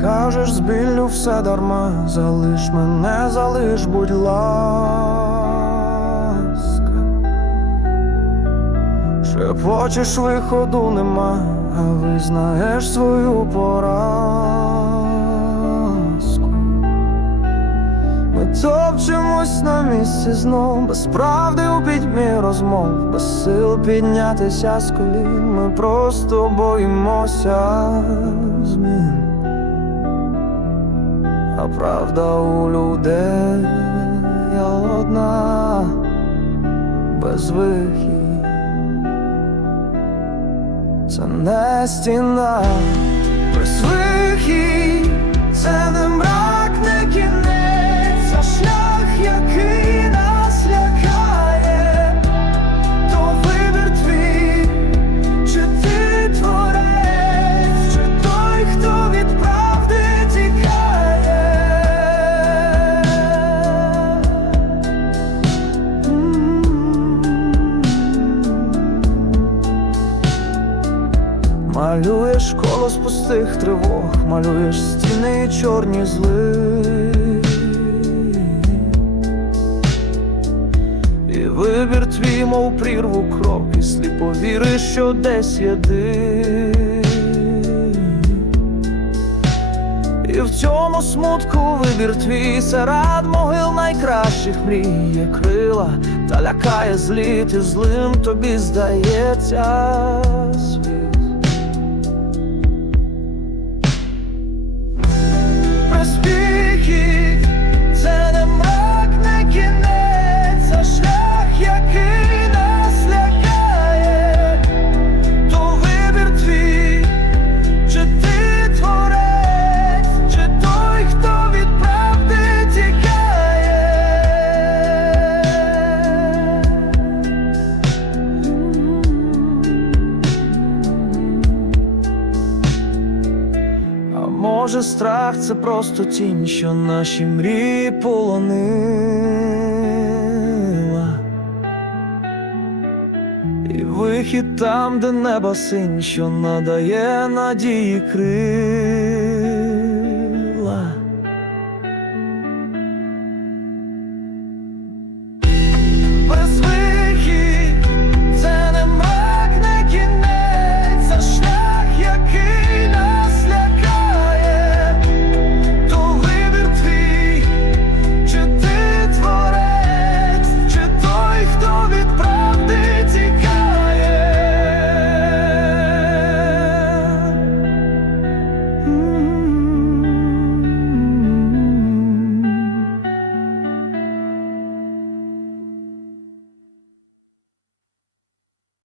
скажеш з все дарма, залиш мене, залиш, будь ласка. Шепочеш виходу нема, а визнаєш свою поразку. Ми топчемось на місці знов, без правди у пітьмі розмов, без сил піднятися з колін. Ми просто боїмося змін. А правда у людей одна без вихід. Це не стіна Малюєш коло з пустих тривог, малюєш стіни чорні зли. І вибір твій, мов прірву крок, і сліпо віриш, що десь є дим. І в цьому смутку вибір твій серед могил найкращих мрій є крила, та лякає зліт і злим тобі здається може страх це просто тінь, що наші мрії полонила. І вихід там, де неба синь, що надає надії крил.